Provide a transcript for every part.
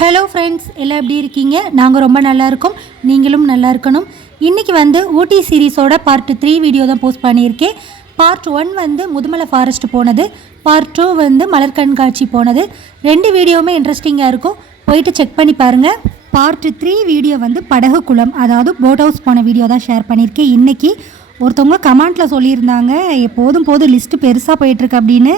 Hello friends, எல்லாம் எப்படி இருக்கீங்க? நாங்கள் ரொம்ப நல்லா இருக்கோம். நீங்களும் நல்லா இருக்கணும். இன்றைக்கி வந்து ஊட்டி சீரீஸோட பார்ட் 3 வீடியோ தான் போஸ்ட் பண்ணியிருக்கேன். பார்ட் 1 வந்து முதுமலை ஃபாரஸ்ட் போனது, பார்ட் 2 வந்து மலர் கண்காட்சி போனது. 2 வீடியோவுமே இன்ட்ரெஸ்டிங்காக இருக்கும், போயிட்டு செக் பண்ணி பாருங்கள். பார்ட் 3 வீடியோ வந்து படகு குளம், அதாவது போட் ஹவுஸ் போன வீடியோ தான் ஷேர் பண்ணியிருக்கேன். இன்றைக்கி ஒருத்தவங்க கமெண்ட்டில் சொல்லியிருந்தாங்க, போதும் லிஸ்ட்டு பெருசாக போயிட்டுருக்கு அப்படின்னு.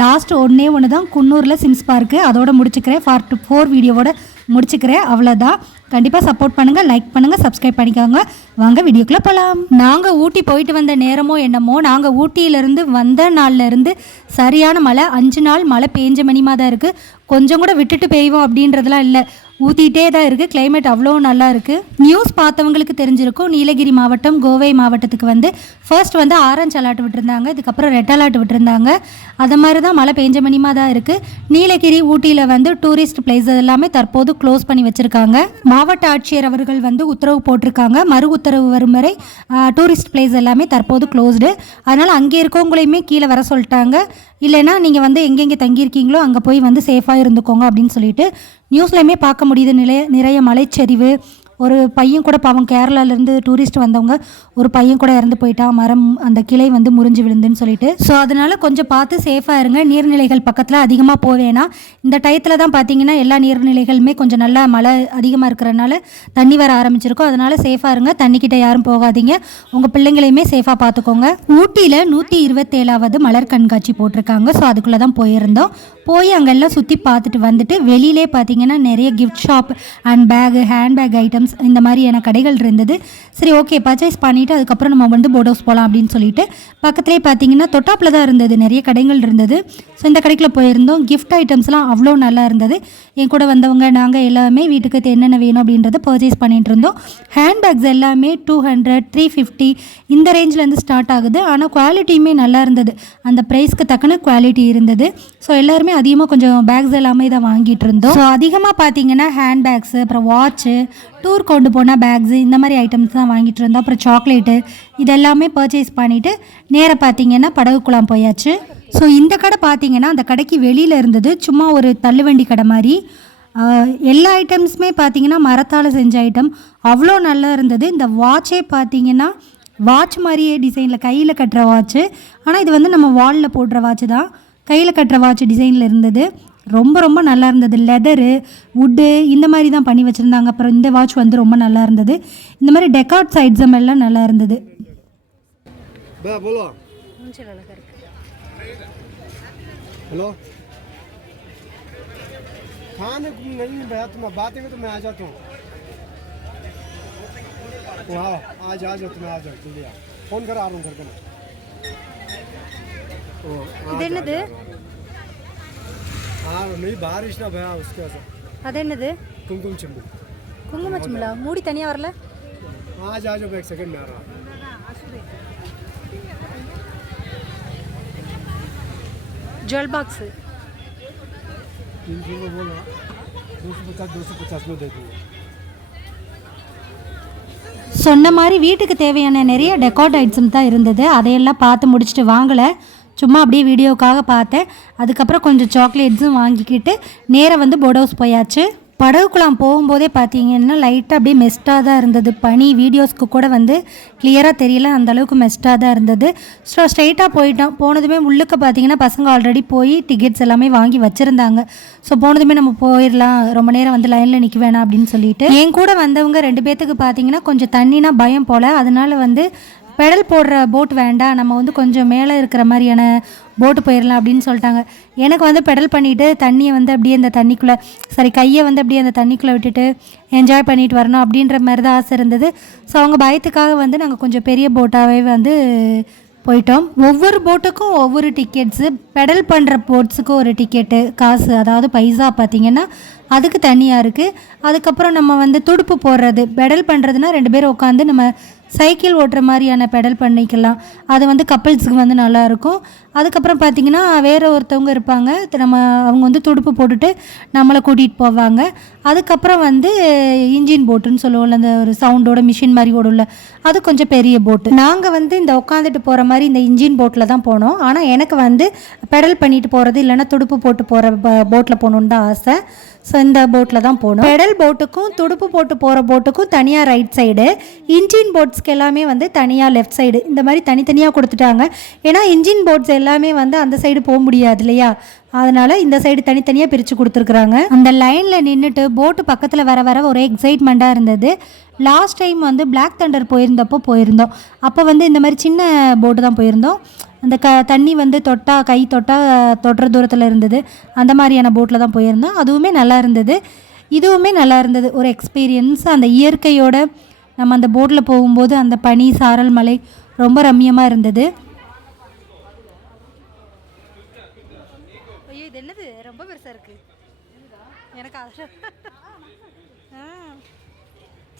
லாஸ்ட் ஒன்று தான் குன்னூரில் சிம்ஸ் பார்க்கு, அதோட முடிச்சுக்கிறேன். பார்ட் 4 வீடியோவோட முடிச்சுக்கிறேன். அவ்வளோதான். கண்டிப்பாக சப்போர்ட் பண்ணுங்கள், லைக் பண்ணுங்கள், சப்ஸ்கிரைப் பண்ணிக்கோங்க. வாங்க வீடியோக்குள்ளே போகலாம். நாங்கள் ஊட்டி போயிட்டு வந்த நேரமோ என்னமோ, நாங்கள் ஊட்டியிலேருந்து வந்த நாள்லேருந்து சரியான மழை. 5 நாள் மழை பெஞ்ச மணிமா தான் இருக்குது. கொஞ்சம் கூட விட்டுட்டு பெய்வோம் அப்படின்றதுலாம் இல்லை, ஊற்றிட்டே தான் இருக்குது. கிளைமேட் அவ்வளோ நல்லா இருக்குது. நியூஸ் பார்த்தவங்களுக்கு தெரிஞ்சிருக்கும், நீலகிரி மாவட்டம் கோவை மாவட்டத்துக்கு வந்து ஃபர்ஸ்ட் வந்து ஆரஞ்சு அலர்ட் விட்டுருந்தாங்க, இதுக்கப்புறம் ரெட் அலர்ட் விட்டுருந்தாங்க. அது மாதிரி தான் மழை பெஞ்ச மணிமா தான் இருக்குது. நீலகிரி ஊட்டியில் வந்து டூரிஸ்ட் பிளேஸ் எல்லாமே தற்போது க்ளோஸ் பண்ணி வச்சுருக்காங்க. மாவட்ட ஆட்சியர் அவர்கள் வந்து உத்தரவு போட்டிருக்காங்க, மறு உத்தரவு வரும் வரை டூரிஸ்ட் பிளேஸ் எல்லாமே தற்போது க்ளோஸ்டு. அதனால் அங்கே இருக்கவங்களையுமே கீழே வர சொல்லிட்டாங்க. இல்லைன்னா நீங்கள் வந்து எங்கெங்கே தங்கியிருக்கீங்களோ அங்கே போய் வந்து சேஃபாக இருந்துக்கோங்க அப்படின்னு சொல்லிட்டு நியூஸ்லையுமே பார்க்க முடியுது. நிறைய மலைச்சரிவு. ஒரு பையன் கூட பாவம், கேரளாவிலேருந்து டூரிஸ்ட் வந்தவங்க ஒரு பையன் கூட இறந்து போயிட்டான், மரம் அந்த கிளை வந்து முறிஞ்சு விழுந்துன்னு சொல்லிட்டு. ஸோ அதனால் கொஞ்சம் பார்த்து சேஃபாக இருங்க. நீர்நிலைகள் பக்கத்தில் அதிகமாக போவேனா. இந்த டயத்தில் தான் பார்த்தீங்கன்னா எல்லா நீர்நிலைகளுமே கொஞ்சம் நல்லா மழை அதிகமாக இருக்கிறனால தண்ணி வர ஆரம்பிச்சிருக்கும். அதனால் சேஃபாக இருங்க, தண்ணிக்கிட்ட யாரும் போகாதீங்க, உங்கள் பிள்ளைங்களையுமே சேஃபாக பார்த்துக்கோங்க. ஊட்டியில் 127வது மலர் கண்காட்சி போட்டிருக்காங்க. ஸோ அதுக்குள்ளே தான் போயிருந்தோம். போய் அங்கெல்லாம் சுற்றி பார்த்துட்டு வந்துட்டு வெளியிலே பார்த்தீங்கன்னா நிறைய gift shop and bag, handbag items இந்த மாதிரியான கடைகள் இருந்தது. சரி, ஓகே, பர்ச்சேஸ் பண்ணிவிட்டு அதுக்கப்புறம் நம்ம வந்து போட் ஹவுஸ் போகலாம் அப்படின்னு சொல்லிட்டு பக்கத்துலேயே பார்த்தீங்கன்னா தொட்டாப்பில் தான் இருந்தது, நிறைய கடைகள் இருந்தது. ஸோ இந்த கடைக்குள்ள போயிருந்தோம். கிஃப்ட் ஐட்டம்ஸ்லாம் அவ்வளோ நல்லா இருந்தது. என் கூட வந்தவங்க நாங்கள் எல்லாமே வீட்டுக்கு என்னென்ன வேணும் அப்படின்றத பர்ச்சேஸ் பண்ணிகிட்டு இருந்தோம். ஹேண்ட்பேக்ஸ் எல்லாமே 200, 350 இந்த ரேஞ்சிலேருந்து ஸ்டார்ட் ஆகுது. ஆனால் குவாலிட்டியுமே நல்லா இருந்தது, அந்த ப்ரைஸ்க்கு தக்கன குவாலிட்டி இருந்தது. ஸோ எல்லாருமே அதிகமாக கொஞ்சம் பேக்ஸ் எல்லாமே தான் வாங்கிட்டு இருந்தோம். ஸோ அதிகமாக பார்த்தீங்கன்னா ஹேண்ட்பேக்ஸு, அப்புறம் வாட்ச்சு, டூர் கொண்டு போனால் பேக்ஸு, இந்த மாதிரி ஐட்டம்ஸ் தான் வாங்கிட்டு இருந்தோம். அப்புறம் சாக்லேட்டு இதெல்லாமே பர்ச்சேஸ் பண்ணிவிட்டு நேராக பார்த்தீங்கன்னா படகுக்குளம் போயாச்சு. ஸோ இந்த கடை பார்த்தீங்கன்னா அந்த கடைக்கு வெளியில் இருந்தது, சும்மா ஒரு தள்ளுவண்டி கடை மாதிரி. எல்லா ஐட்டம்ஸுமே பார்த்தீங்கன்னா மரத்தால் செஞ்ச ஐட்டம் அவ்வளோ நல்லா இருந்தது. இந்த வாட்சே பார்த்தீங்கன்னா வாட்ச் மாதிரியே டிசைனில் கையில் கட்டுற வாட்ச்சு, ஆனால் இது வந்து நம்ம வாலில் போடுற வாட்ச்சு தான். கையில் கட்டுற வாட்ச் டிசைனில் இருந்தது, ரொம்ப ரொம்ப நல்லா இருந்தது. லெதரு, வுட்டு இந்த மாதிரி தான் பண்ணி வச்சுருந்தாங்க. அப்புறம் இந்த வாட்ச் வந்து ரொம்ப நல்லா இருந்தது. இந்த மாதிரி டெக்கார்ட் ஐட்டம் எல்லாம் நல்லா இருந்தது. हेलो, खाने को नहीं भैया, तुम बातें में तो मैं आ जाता हूँ। हाँ, आज आ जाओ, तुम्हें आ जाओ, जल्दी आ, फोन कर, आ रहा हूँ घर पे। இதென்னது? हाँ, नहीं बारिश ना भैया, उसके वजह। அதென்னது? कुमकुम चिम्बू। குங்கும சிம்பிளா? மூடி தனியாக வரல? आज आ जाओ, एक सेकंड में आ रहा हूँ। ஜுவல் பாக்ஸு 300 में बोलो, 250 में दे दूँगा। சொன்ன மாதிரி வீட்டுக்கு தேவையான நிறைய டெக்கார்ட் ஐட்டம்ஸ் தான் இருந்தது. அதையெல்லாம் பார்த்து முடிச்சுட்டு வாங்கலை, சும்மா அப்படியே வீடியோக்காக பார்த்தேன். அதுக்கப்புறம் கொஞ்சம் சாக்லேட்ஸும் வாங்கிக்கிட்டு நேராக வந்து போட் ஹவுஸ் போயாச்சு. படகுக்குலாம் போகும்போதே பார்த்தீங்கன்னா லைட்டாக அப்படியே மெஸ்ட்டாக தான் இருந்தது. பனி வீடியோஸ்க்கு கூட வந்து கிளியராக தெரியல, அந்தளவுக்கு மெஸ்ட்டாக தான் இருந்தது. ஸோ ஸ்ட்ரைட்டாக போயிட்டோம். போனதுமே உள்ளுக்க பார்த்தீங்கன்னா பசங்க ஆல்ரெடி போய் டிக்கெட்ஸ் எல்லாமே வாங்கி வச்சுருந்தாங்க. ஸோ போனதுமே நம்ம போயிடலாம், ரொம்ப நேரம் வந்து லைனில் நிற்க வேணாம் அப்படின்னு சொல்லிட்டு. என் கூட வந்தவங்க 2 பேர்த்துக்கு பார்த்தீங்கன்னா கொஞ்சம் தண்ணினா பயம் போல், அதனால் வந்து பெடல் போடுற போட் வேண்டாம், நம்ம வந்து கொஞ்சம் மேலே இருக்கிற மாதிரியான போட்டு போயிடலாம் அப்படின்னு சொல்லிட்டாங்க. எனக்கு வந்து பெடல் பண்ணிவிட்டு தண்ணியை வந்து அப்படியே அந்த தண்ணிக்குள்ளே, கையை வந்து அப்படியே அந்த தண்ணிக்குள்ளே விட்டுட்டு என்ஜாய் பண்ணிட்டு வரணும் அப்படின்ற மாதிரி தான் ஆசை இருந்தது. ஸோ அவங்க பயத்துக்காக வந்து நாங்கள் கொஞ்சம் பெரிய போட்டாகவே வந்து போயிட்டோம். ஒவ்வொரு போட்டுக்கும் ஒவ்வொரு டிக்கெட்ஸு. பெடல் பண்ணுற போட்ஸுக்கு ஒரு டிக்கெட்டு காசு, அதாவது பைசா பார்த்திங்கன்னா அதுக்கு தனியாக இருக்குது. அதுக்கப்புறம் நம்ம வந்து துடுப்பு போடுறது, பெடல் பண்ணுறதுனா 2 பேர் உட்காந்து நம்ம சைக்கிள் ஓட்டுற மாதிரியான பெடல் பண்ணிக்கலாம். அது வந்து கப்பிள்ஸுக்கு வந்து நல்லாயிருக்கும். அதுக்கப்புறம் பார்த்திங்கன்னா வேறு ஒருத்தவங்க இருப்பாங்க, அவங்க வந்து துடுப்பு போட்டுட்டு நம்மளை கூட்டிகிட்டு போவாங்க. அதுக்கப்புறம் வந்து இன்ஜின் போட்டுன்னு சொல்லுவோம்ல, அந்த ஒரு சவுண்டோட மிஷின் மாதிரி ஓடும்ல, அது கொஞ்சம் பெரிய போட்டு. நாங்கள் வந்து இந்த உட்காந்துட்டு போகிற மாதிரி இந்த இன்ஜின் போட்டில் தான் போனோம். ஆனால் எனக்கு வந்து பெடல் பண்ணிட்டு போகிறது இல்லைன்னா துடுப்பு போட்டு போகிற போட்டில் போகணுன்னு தான் ஆசை. ஸோ இந்த போட்டில் தான் போகணும். பெடல் போட்டுக்கும் துடுப்பு போட்டு போகிற போட்டுக்கும் தனியாக ரைட் சைடு, இன்ஜின் போட்ஸ்க்கு எல்லாமே வந்து தனியாக லெஃப்ட் சைடு, இந்த மாதிரி தனித்தனியாக கொடுத்துட்டாங்க. ஏன்னா இன்ஜின் போட்ஸ் எல்லாமே வந்து அந்த சைடு போக முடியாது இல்லையா, அதனால் இந்த சைடு தனித்தனியாக பிரித்து கொடுத்துருக்குறாங்க. அந்த லைனில் நின்றுட்டு போட்டு பக்கத்தில் வர வர ஒரே எக்ஸைட்மெண்ட்டாக இருந்தது. லாஸ்ட் டைம் வந்து பிளாக் தண்டர் போயிருந்தோம். அப்போ வந்து இந்த மாதிரி சின்ன போட்டு தான் போயிருந்தோம். அந்த தண்ணி வந்து கை தொடுற தூரத்தில் இருந்தது. அந்த மாதிரியான போட்டில் தான் போயிருந்தோம். அதுவுமே நல்லா இருந்தது, இதுவுமே நல்லா இருந்தது. ஒரு எக்ஸ்பீரியன்ஸ். அந்த இயற்கையோட நம்ம அந்த போட்டில் போகும்போது அந்த பனி சாரல் மலை ரொம்ப ரம்மியமாக இருந்தது. ஐயோ, இது என்னது ரொம்ப பெருசாக இருக்குது எனக்கு. அது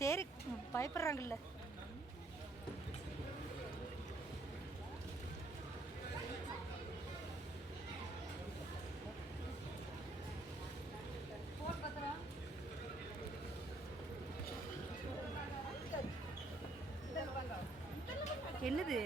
சரி, பயப்படுறாங்கல்ல. என்னது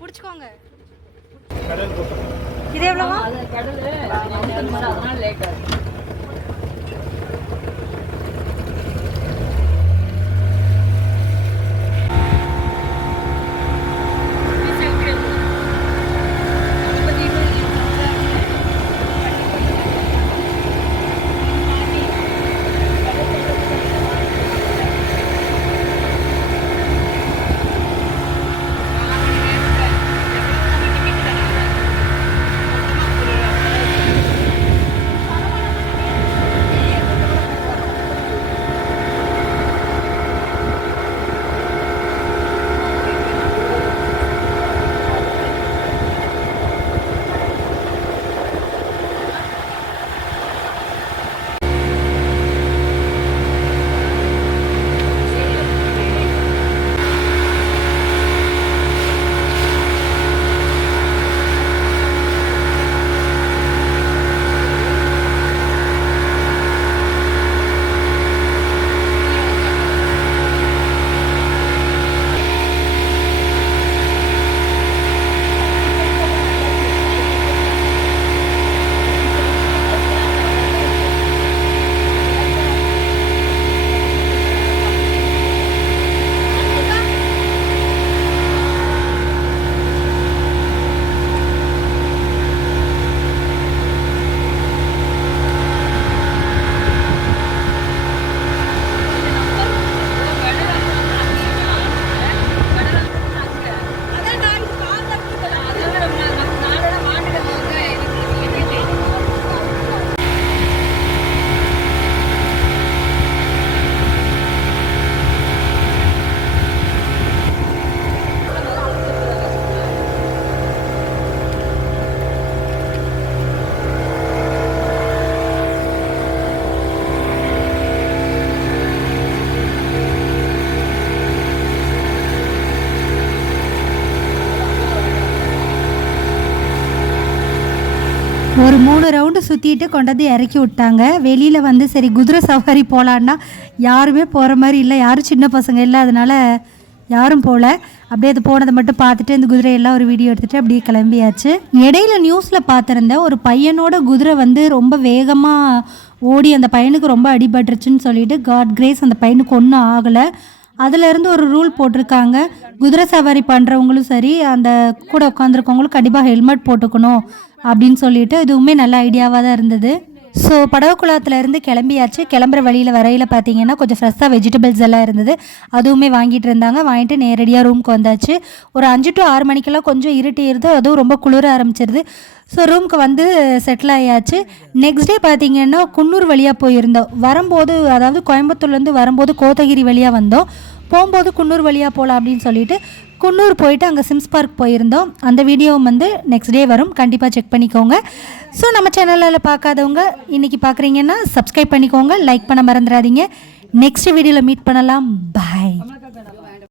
பிடிச்சிக்கோங்க. இது எவ்வளவா? ஒரு 3 ரவுண்டு சுற்றிட்டு கொண்டாந்து இறக்கி விட்டாங்க. வெளியில் வந்து சரி குதிரை சவாரி போகலான்னா யாருமே போகிற மாதிரி இல்லை, யாரும் சின்ன பசங்க இல்லை, அதனால் யாரும் போகல. அப்படியே அது போனதை மட்டும் பார்த்துட்டு இந்த குதிரையெல்லாம் ஒரு வீடியோ எடுத்துகிட்டு அப்படியே கிளம்பியாச்சு. இடையில நியூஸில் பார்த்துருந்தேன், ஒரு பையனோட குதிரை வந்து ரொம்ப வேகமாக ஓடி அந்த பையனுக்கு ரொம்ப அடிபட்டுருச்சுன்னு சொல்லிட்டு காட் கிரேஸ் அந்த பையனுக்கு ஒன்றும் ஆகலை. அதிலேருந்து ஒரு ரூல் போட்டிருக்காங்க, குதிரை சவாரி பண்ணுறவங்களும் சரி அந்த கூட உட்காந்துருக்கவங்களும் கண்டிப்பாக ஹெல்மெட் போட்டுக்கணும் அப்படின்னு சொல்லிட்டு. இதுவுமே நல்ல ஐடியாவாக தான் இருந்தது. ஸோ படகுக்குளத்துலேருந்து கிளம்பியாச்சு. கிளம்புற வழியில் வரையில் பார்த்தீங்கன்னா கொஞ்சம் ஃப்ரெஷ்ஷாக வெஜிடபிள்ஸ் எல்லாம் இருந்தது, அதுவுமே வாங்கிட்டு இருந்தாங்க. வாங்கிட்டு நேரடியாக ரூமுக்கு வந்தாச்சு. ஒரு 5 to 6 மணிக்கெல்லாம் கொஞ்சம் இருட்டிடுது, அதுவும் ரொம்ப குளிர ஆரம்பிச்சிருது. ஸோ ரூமுக்கு வந்து செட்டில் ஆயாச்சு. நெக்ஸ்ட் டே பார்த்திங்கன்னா குன்னூர் வழியாக போயிருந்தோம். வரும்போது அதாவது கோயம்புத்தூர்லேருந்து வரும்போது கோத்தகிரி வழியாக வந்தோம். போகும்போது குன்னூர் வழியாக போகலாம் அப்படின்னு சொல்லிட்டு குன்னூர் போயிட்டு அங்கே சிம்ஸ் பார்க் போயிருந்தோம். அந்த வீடியோவும் வந்து நெக்ஸ்ட் டே வரும், கண்டிப்பாக செக் பண்ணிக்கோங்க. ஸோ நம்ம சேனலில் பார்க்காதவங்க இன்றைக்கி பார்க்குறீங்கன்னா சப்ஸ்கிரைப் பண்ணிக்கோங்க, லைக் பண்ண மறந்துடாதீங்க. நெக்ஸ்ட் வீடியோவில் மீட் பண்ணலாம். பாய்.